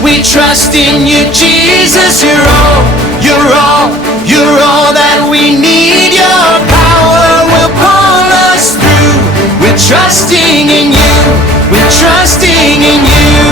We trust in you, Jesus. You're all that we need. Your power will pull us through. We're trusting in you. We're trusting in you.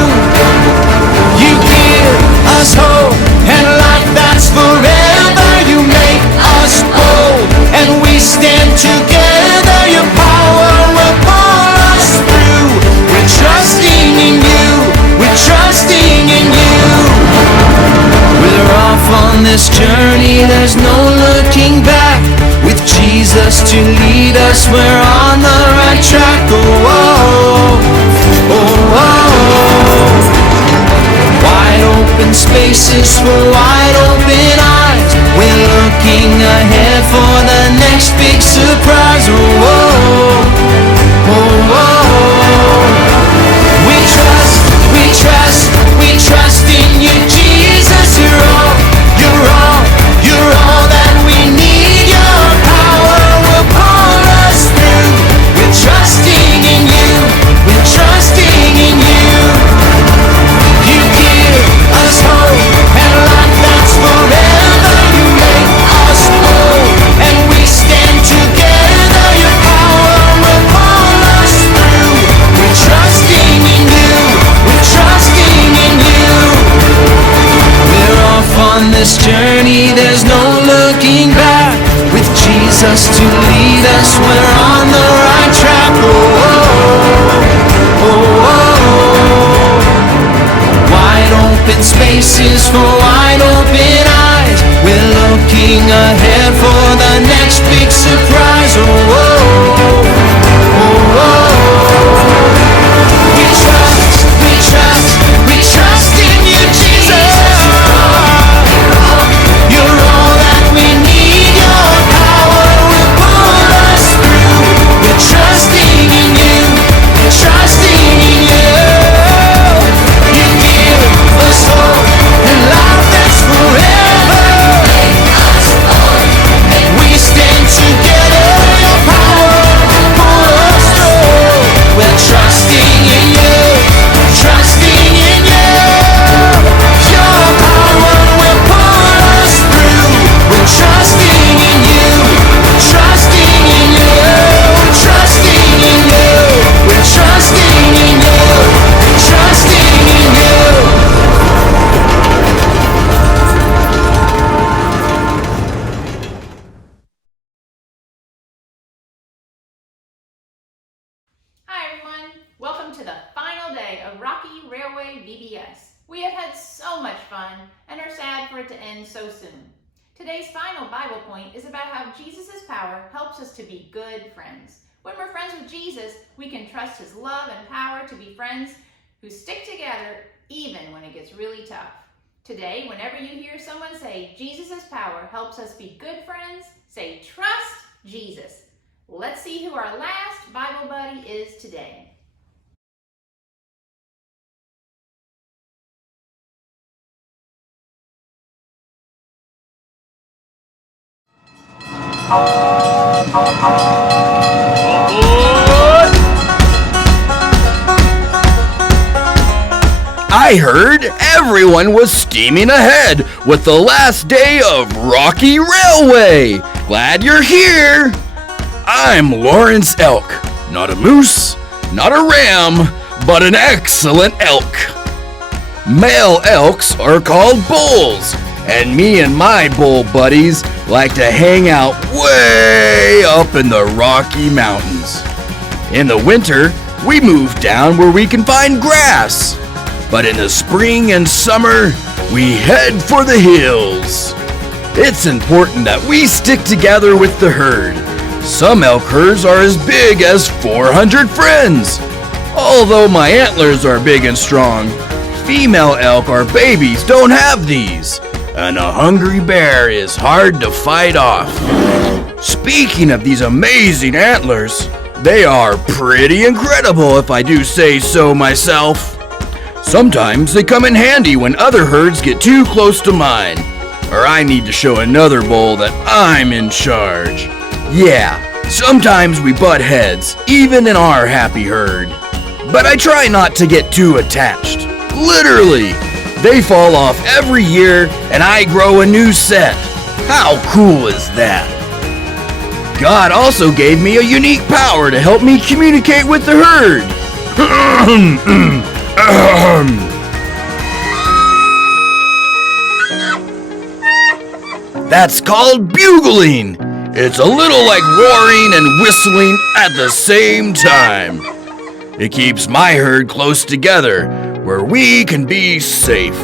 You give us hope and life that's forever. You make us bold and we stand together. Your power will pull us through. We're trusting in you. We're trusting in you. We're off on this journey, there's no looking back. With Jesus to lead us, we're on the right track. Oh, oh, oh, oh. Wide open spaces for wide open eyes. We're looking ahead for the next big surprise. Oh, oh, oh, oh. We trust in you, Jesus. You're all that we need. Your power will pull us through. We're trusting in you. We're trusting in you. You give us hope and life that's forever. You make us whole and we stand together. Your power will pull us through. We're trusting in you. We're trusting in you. We're off on this journey, there's no looking back. With Jesus to lead us, we're on the right track. Oh, oh, oh, oh. Wide open spaces for wide open eyes. We're looking ahead for the next big surprise. Oh, oh, oh, oh. We trust in you, Jesus. You're all that we need. Your power will pull us through. We're trusting in you. We're trusting in you. You give us hope and life that's forever. We stand together. Your power will pull us through. We're trusting in you. Trusting in you. Your power will pull us through. We're trusting in you. Trusting in you. Trusting in you. We're trusting in you. We're trusting in you. Hi everyone, welcome to the final day of Rocky Railway VBS. We have had so much fun and are sad for it to end so soon. Today's final Bible point is about how Jesus' power helps us to be good friends. When we're friends with Jesus, we can trust his love and power to be friends who stick together even when it gets really tough. Today, whenever you hear someone say Jesus' power helps us be good friends, say trust Jesus. Let's see who our last Bible buddy is today. I heard everyone was steaming ahead with the last day of Rocky Railway. Glad you're here. I'm Lawrence Elk. Not a moose, not a ram, but an excellent elk. Male elks are called bulls, and me and my bull buddies like to hang out way up in the Rocky Mountains. In the winter, we move down where we can find grass. But in the spring and summer, we head for the hills. It's important that we stick together with the herd. Some elk herds are as big as 400 friends. Although my antlers are big and strong, female elk or babies don't have these. And a hungry bear is hard to fight off. Speaking of these amazing antlers, they are pretty incredible if I do say so myself. Sometimes they come in handy when other herds get too close to mine, or I need to show another bull that I'm in charge. Yeah, sometimes we butt heads, even in our happy herd. But I try not to get too attached. Literally! They fall off every year, and I grow a new set. How cool is that? God also gave me a unique power to help me communicate with the herd. That's called bugling. It's a little like roaring and whistling at the same time. It keeps my herd close together, where we can be safe.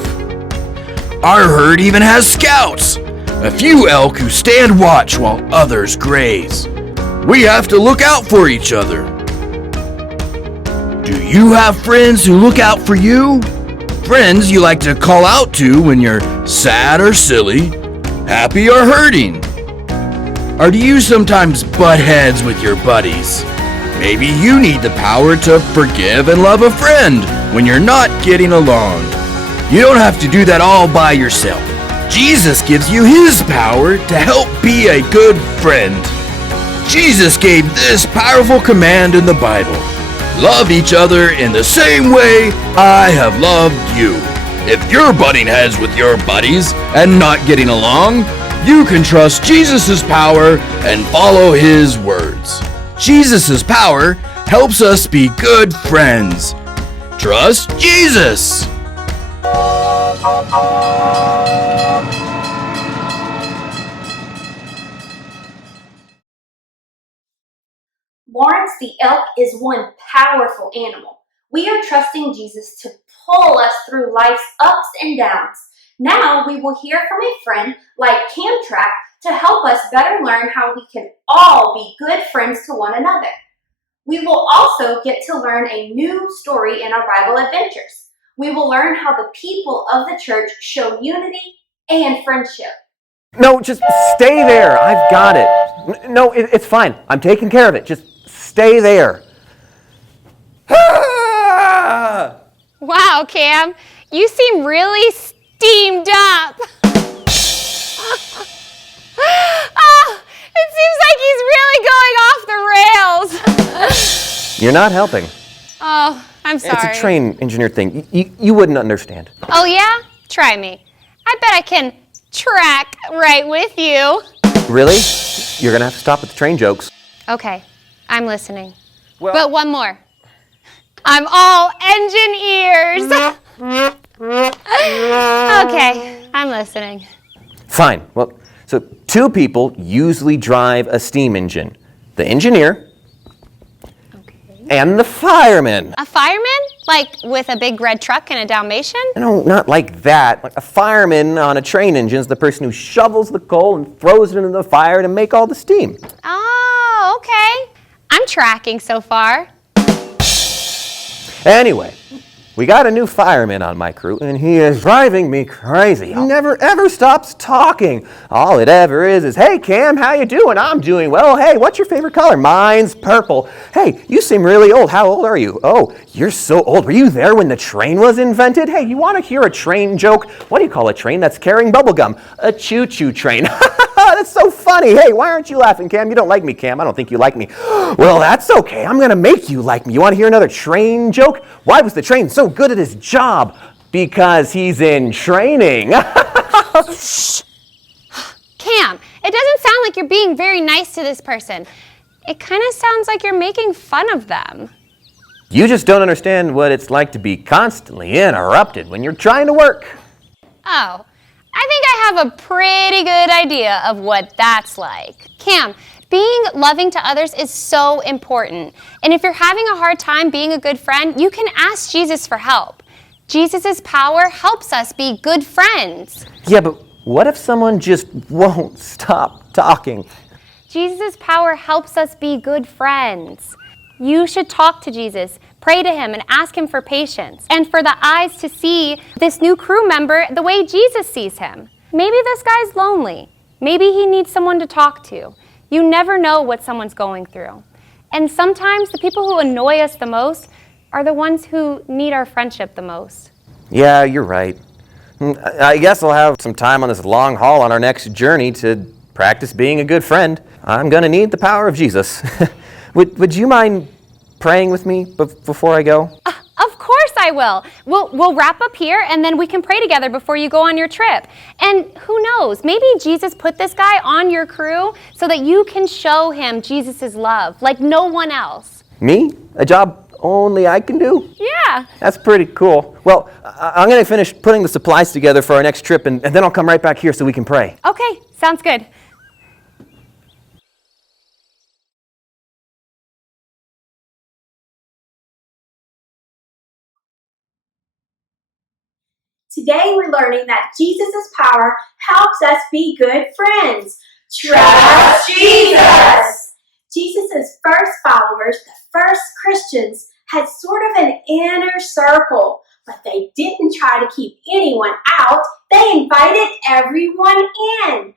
Our herd even has scouts, a few elk who stand watch while others graze. We have to look out for each other. Do you have friends who look out for you? Friends you like to call out to when you're sad or silly, happy or hurting? Or do you sometimes butt heads with your buddies? Maybe you need the power to forgive and love a friend when you're not getting along. You don't have to do that all by yourself. Jesus gives you His power to help be a good friend. Jesus gave this powerful command in the Bible. Love each other in the same way I have loved you. If you're butting heads with your buddies and not getting along, you can trust Jesus' power and follow His words. Jesus' power helps us be good friends. Trust Jesus. Lawrence the elk is one powerful animal. We are trusting Jesus to pull us through life's ups and downs. Now we will hear from a friend like Camtrack to help us better learn how we can all be good friends to one another. We will also get to learn a new story in our Bible adventures. We will learn how the people of the church show unity and friendship. No, just stay there. I've got it. No, it's fine. I'm taking care of it. Just stay there. Ah! Wow, Cam, you seem really steamed up. Oh, it seems like he's really going off the rails. You're not helping. Oh, I'm sorry. It's a train engineer thing. You wouldn't understand. Oh, yeah? Try me. I bet I can track right with you. Really? You're going to have to stop with the train jokes. Okay, I'm listening. Well, But one more. I'm all engine ears. Okay, I'm listening. fine. Well, so two people usually drive a steam engine. The engineer and the fireman. A fireman? Like with a big red truck and a Dalmatian? No, not like that. Like a fireman on a train engine is the person who shovels the coal and throws it into the fire to make all the steam. Oh, okay. I'm tracking so far. Anyway, we got a new fireman on my crew, and he is driving me crazy. He never ever stops talking. All it ever is, hey Cam, how you doing? I'm doing well. Hey, what's your favorite color? Mine's purple. Hey, you seem really old. How old are you? Oh, you're so old. Were you there when the train was invented? Hey, you want to hear a train joke? What do you call a train that's carrying bubblegum? A choo-choo train. That's so funny. Hey, why aren't you laughing, Cam? You don't like me, Cam. I don't think you like me. Well, that's okay. I'm going to make you like me. You want to hear another train joke? Why was the train so good at his job? Because he's in training. Shh. Cam, it doesn't sound like you're being very nice to this person. It kind of sounds like you're making fun of them. You just don't understand what it's like to be constantly interrupted when you're trying to work. Oh, I think I have a pretty good idea of what that's like. Cam, being loving to others is so important. And if you're having a hard time being a good friend, you can ask Jesus for help. Jesus' power helps us be good friends. Yeah, but what if someone just won't stop talking? Jesus' power helps us be good friends. You should talk to Jesus, pray to him, and ask him for patience, and for the eyes to see this new crew member the way Jesus sees him. Maybe this guy's lonely. Maybe he needs someone to talk to. You never know what someone's going through. And sometimes the people who annoy us the most are the ones who need our friendship the most. Yeah, you're right. I guess I'll have some time on this long haul on our next journey to practice being a good friend. I'm going to need the power of Jesus. Would you mind praying with me before I go? Of course I will. We'll wrap up here, and then we can pray together before you go on your trip. And who knows, maybe Jesus put this guy on your crew so that you can show him Jesus' love like no one else. Me? A job only I can do? Yeah. That's pretty cool. Well, I'm going to finish putting the supplies together for our next trip, and then I'll come right back here so we can pray. Okay, sounds good. Today we're learning that Jesus' power helps us be good friends. Trust Jesus! Jesus' first followers, the first Christians, had sort of an inner circle, but they didn't try to keep anyone out. They invited everyone in.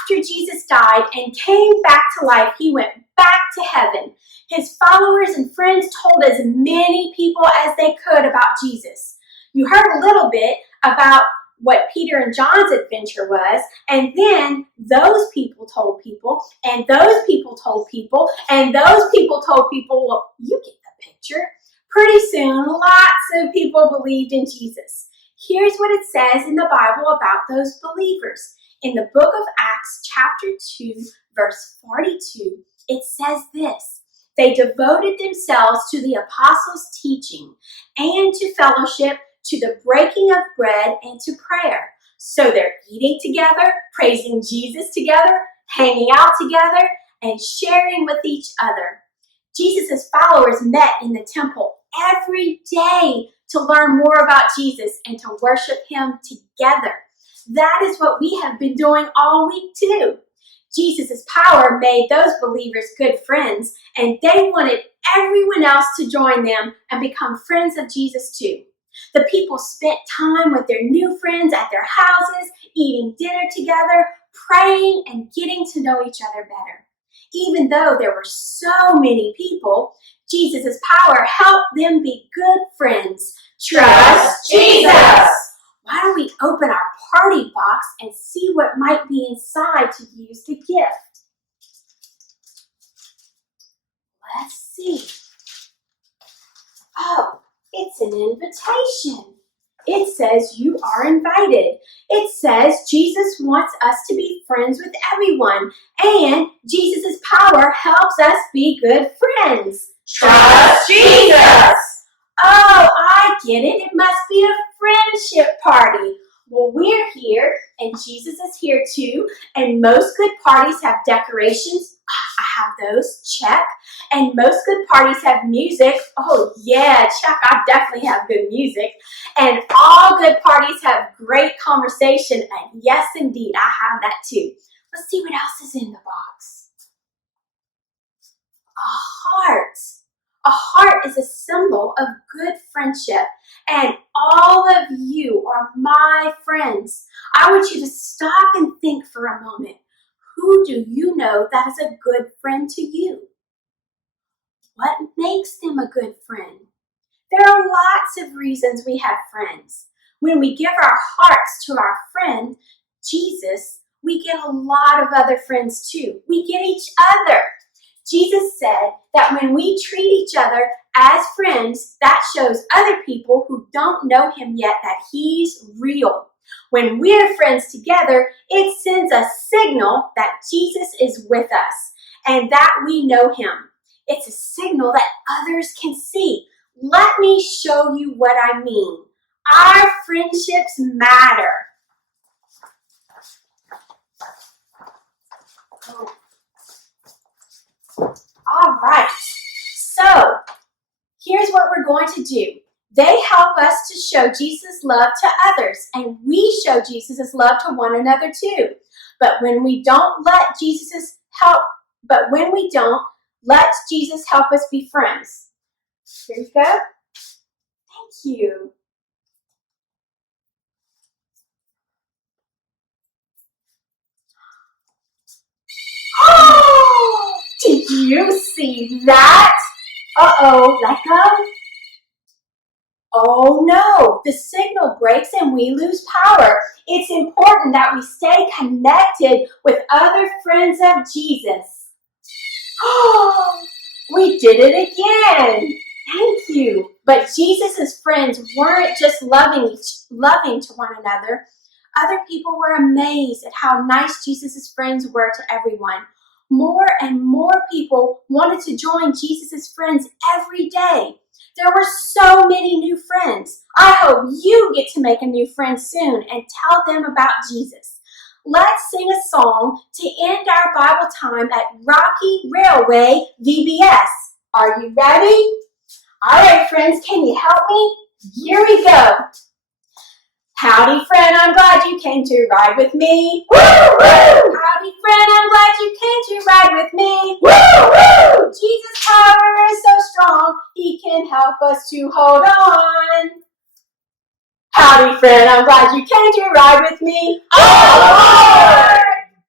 After Jesus died and came back to life, he went back to heaven. His followers and friends told as many people as they could about Jesus. You heard a little bit about what Peter and John's adventure was, and then those people told people, and those people told people, and those people told people. Well, you get the picture. Pretty soon, lots of people believed in Jesus. Here's what it says in the Bible about those believers. In the book of Acts, chapter 2, verse 42, it says this: they devoted themselves to the apostles' teaching and to fellowship, to the breaking of bread, and to prayer. So they're eating together, praising Jesus together, hanging out together, and sharing with each other. Jesus' followers met in the temple every day to learn more about Jesus and to worship him together. That is what we have been doing all week too. Jesus' power made those believers good friends, and they wanted everyone else to join them and become friends of Jesus too. The people spent time with their new friends at their houses, eating dinner together, praying, and getting to know each other better. Even though there were so many people, Jesus' power helped them be good friends. Trust Jesus! Why don't we open our party box and see what might be inside to use the gift? Let's see. Oh, it's an invitation. It says you are invited. It says Jesus wants us to be friends with everyone, and Jesus' power helps us be good friends. Trust Jesus! Oh, I get it. It must be a friendship party. Well, we're here, and Jesus is here too, and most good parties have decorations. I have those, check. And most good parties have music. Oh yeah, check, I definitely have good music. And all good parties have great conversation, and yes indeed, I have that too. Let's see what else is in the box. A heart. A heart is a symbol of good friendship, and all of you are my friends. I want you to stop and think for a moment. Who do you know that is a good friend to you? What makes them a good friend? There are lots of reasons we have friends. When we give our hearts to our friend, Jesus, we get a lot of other friends too. We get each other. Jesus said that when we treat each other as friends, that shows other people who don't know him yet that he's real. When we're friends together, it sends a signal that Jesus is with us and that we know him. It's a signal that others can see. Let me show you what I mean. Our friendships matter. All right, so here's what we're going to do. They help us to show Jesus' love to others, and we show Jesus' love to one another too. But when we don't let Jesus help us be friends. Here you go. Thank you. Oh, did you see that? Uh-oh, let go. Oh no, the signal breaks and we lose power. It's important that we stay connected with other friends of Jesus. Oh, we did it again. Thank you. But Jesus' friends weren't just loving to one another. Other people were amazed at how nice Jesus' friends were to everyone. More and more people wanted to join Jesus' friends every day. There were so many new friends. I hope you get to make a new friend soon and tell them about Jesus. Let's sing a song to end our Bible time at Rocky Railway VBS. Are you ready? All right, friends, can you help me? Here we go. Howdy, friend, I'm glad you came to ride with me. Woo, woo! Howdy, friend, I'm glad you came to ride with me. Woo, woo! Jesus' power is so strong, he can help us to hold on. Howdy, friend, I'm glad you came to ride with me. All aboard!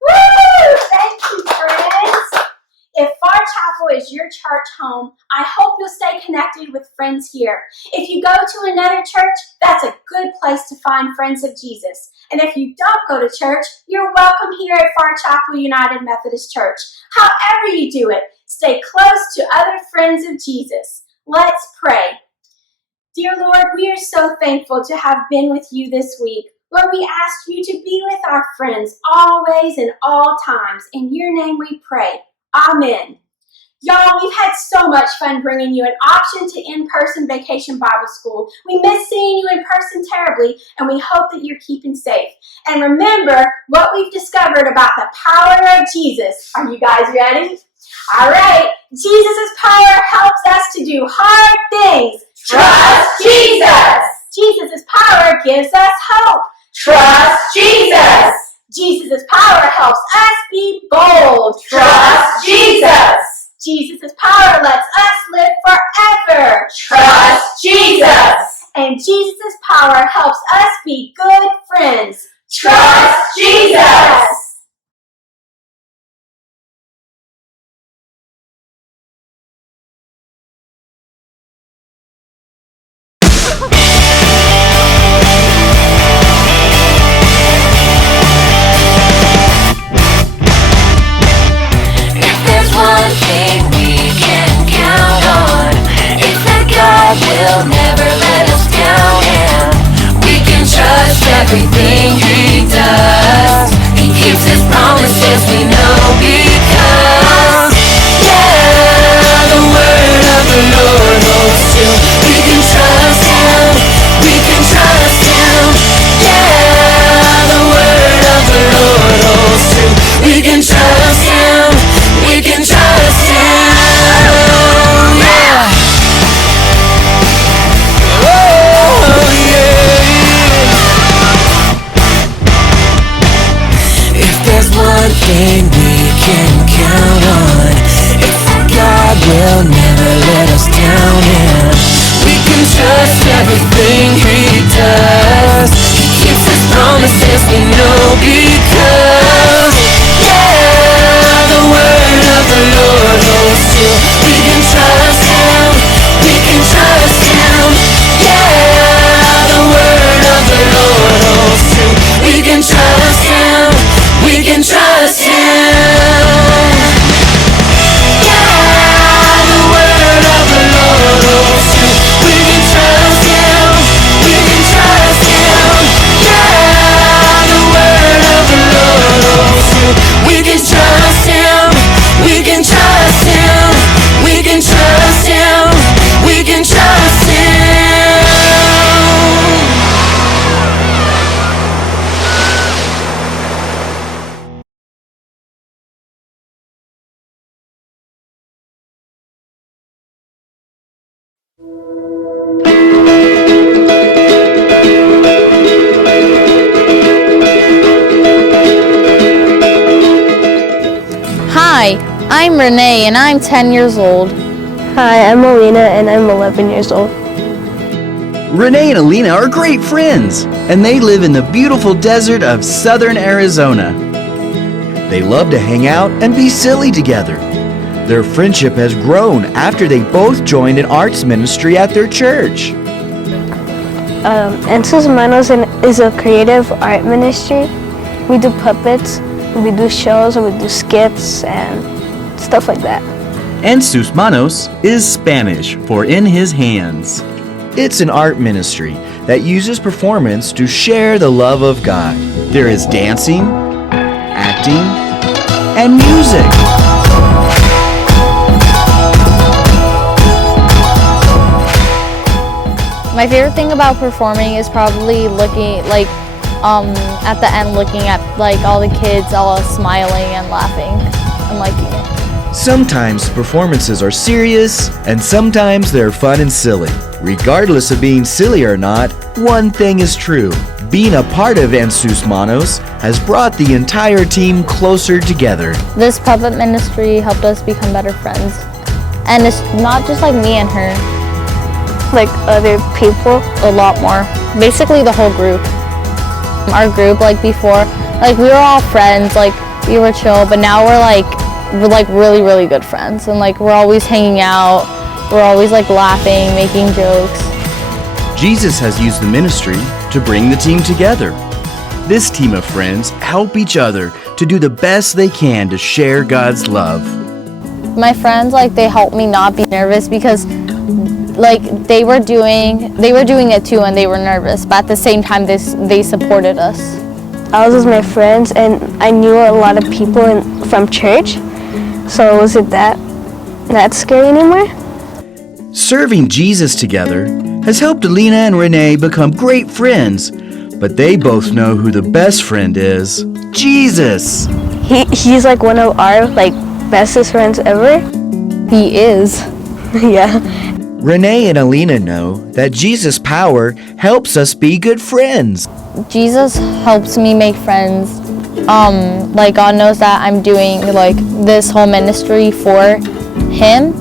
Woo! Thank you, friends. If Pharr Chapel is your church home, I hope you'll stay connected with friends here. If you go to another church, that's a good place to find friends of Jesus. And if you don't go to church, you're welcome here at Pharr Chapel United Methodist Church. However you do it, stay close to other friends of Jesus. Let's pray. Dear Lord, we are so thankful to have been with you this week. Lord, we ask you to be with our friends always and all times. In your name we pray. Amen. Y'all, we've had so much fun bringing you an option to in-person Vacation Bible School. We miss seeing you in person terribly, and we hope that you're keeping safe. And remember what we've discovered about the power of Jesus. Are you guys ready? All right. Jesus' power helps us to do hard things. Trust Jesus. Jesus' power gives us hope. Trust Jesus. Jesus' power helps us be bold. Trust Jesus. Jesus' power lets us live forever. Trust Jesus. And Jesus' power helps us be good friends. Trust Jesus. Will never let us down, and we can trust everything he does. He keeps his promises, we know, because yeah, the word of the Lord holds true. We can trust him, we can trust him. Yeah, the word of the Lord holds true. We can trust him, we can trust him. Yeah. One thing we can count on, it's that God will never let us down, and we can trust everything he does. He keeps his promises, we know, because yeah, the word of the Lord holds true. We can trust him, we can trust him. Yeah, the word of the Lord holds true. We can trust him, we can trust him. Yeah, the word of the Lord holds true. We can trust him, we can trust him. Yeah, the word of the Lord holds true. We can trust him, we can trust him. We can trust him, we can trust him. Hi, I'm Renee and I'm 10 years old. Hi, I'm Alina and I'm 11 years old. Renee and Alina are great friends, and they live in the beautiful desert of southern Arizona. They love to hang out and be silly together. Their friendship has grown after they both joined an arts ministry at their church. Ensus Manos is a creative art ministry. We do puppets, we do shows, we do skits and stuff like that. En sus manos is Spanish for in his hands. It's an art ministry that uses performance to share the love of God. There is dancing, acting, and music. My favorite thing about performing is probably looking at the end, looking at all the kids all smiling and laughing and liking it. Sometimes performances are serious, and sometimes they're fun and silly. Regardless of being silly or not, one thing is true. Being a part of En sus manos has brought the entire team closer together. This puppet ministry helped us become better friends. And it's not just me and her. Other people. A lot more. Basically the whole group. Our group, before, we were all friends, we were chill, but now we're really, really good friends. And we're always hanging out. We're always laughing, making jokes. Jesus has used the ministry to bring the team together. This team of friends help each other to do the best they can to share God's love. My friends, they helped me not be nervous because they were doing it too and they were nervous, but at the same time they supported us. I was with my friends and I knew a lot of people from church, so was it that scary anymore? Serving Jesus together has helped Alina and Renee become great friends, but they both know who the best friend is: Jesus. He's one of our bestest friends ever. He is. Yeah. Renee and Alina know that Jesus' power helps us be good friends. Jesus helps me make friends. God knows that I'm doing this whole ministry for him,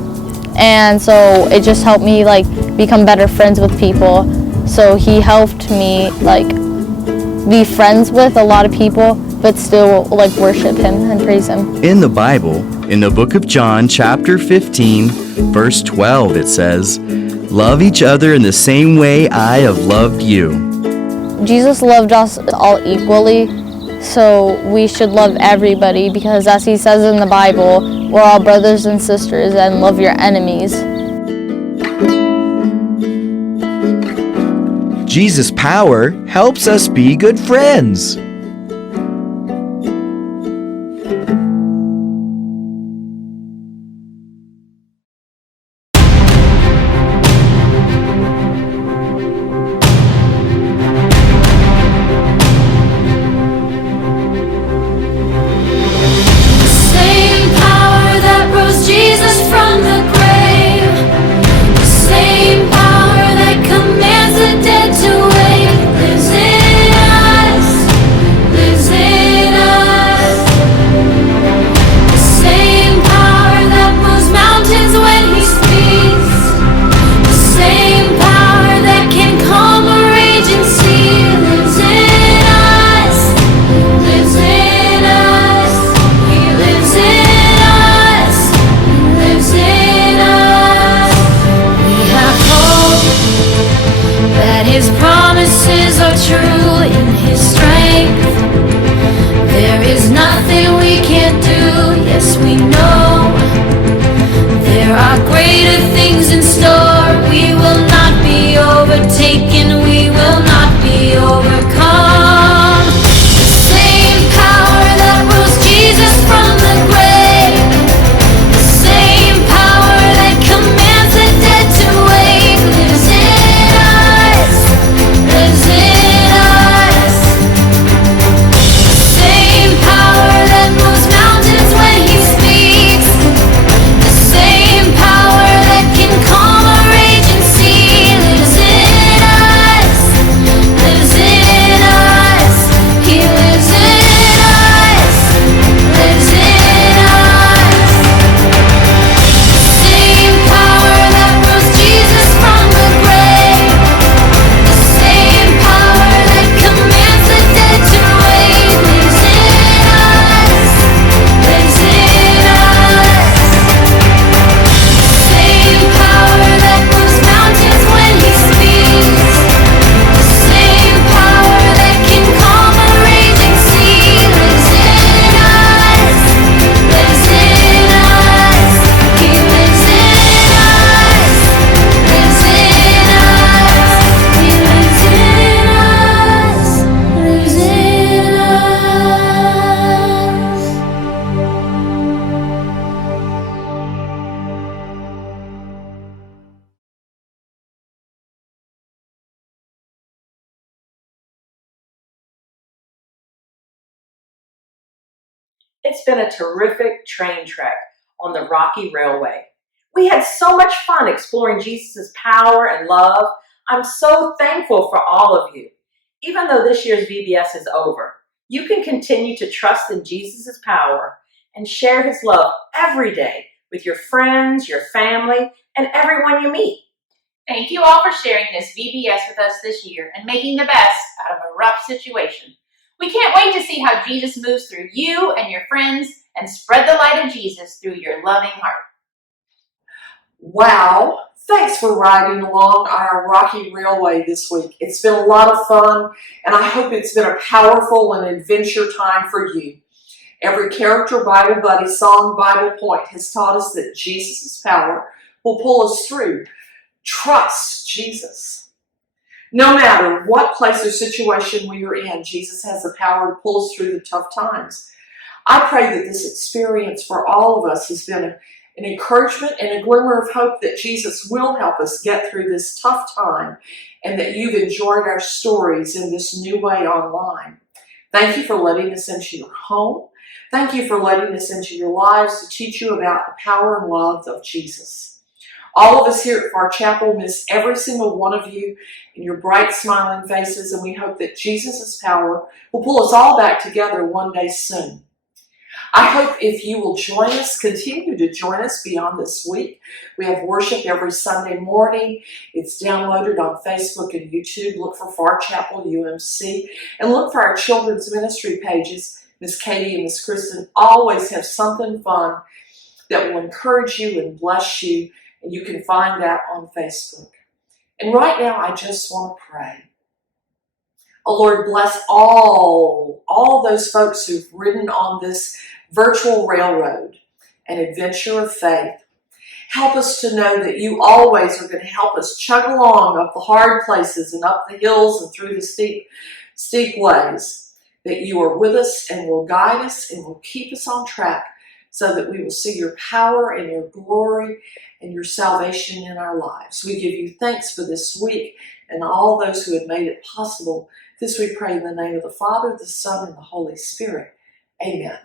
and so it just helped me become better friends with people. So he helped me be friends with a lot of people, but still worship him and praise him. In the Bible, in the book of John, chapter 15, verse 12, it says, "Love each other in the same way I have loved you." Jesus loved us all equally, so we should love everybody because as he says in the Bible, we're all brothers and sisters, and love your enemies. Jesus' power helps us be good friends. Same power that rose Jesus from the grave, the same power that commands the dead to wake lives in us. It's been a terrific train trek on the Rocky Railway. We had so much fun exploring Jesus' power and love. I'm so thankful for all of you. Even though this year's VBS is over, you can continue to trust in Jesus' power and share his love every day with your friends, your family, and everyone you meet. Thank you all for sharing this VBS with us this year and making the best out of a rough situation. We can't wait to see how Jesus moves through you and your friends and spread the light of Jesus through your loving heart. Wow, thanks for riding along on our Rocky Railway this week. It's been a lot of fun, and I hope it's been a powerful and adventure time for you. Every Character Bible Buddy Song Bible Point has taught us that Jesus' power will pull us through. Trust Jesus. No matter what place or situation we are in, Jesus has the power to pull us through the tough times. I pray that this experience for all of us has been an encouragement and a glimmer of hope that Jesus will help us get through this tough time, and that you've enjoyed our stories in this new way online. Thank you for letting us into your home. Thank you for letting us into your lives to teach you about the power and love of Jesus. All of us here at Pharr Chapel miss every single one of you and your bright smiling faces, and we hope that Jesus' power will pull us all back together one day soon. I hope if you will join us, continue to join us beyond this week. We have worship every Sunday morning. It's downloaded on Facebook and YouTube. Look for Pharr Chapel UMC, and look for our children's ministry pages. Miss Katie and Miss Kristen always have something fun that will encourage you and bless you, and you can find that on Facebook. And right now, I just want to pray. Oh Lord, bless all those folks who've ridden on this virtual railroad, an adventure of faith. Help us to know that you always are going to help us chug along up the hard places and up the hills and through the steep ways, that you are with us and will guide us and will keep us on track so that we will see your power and your glory and your salvation in our lives. We give you thanks for this week and all those who have made it possible. This we pray in the name of the Father, the Son, and the Holy Spirit. Amen.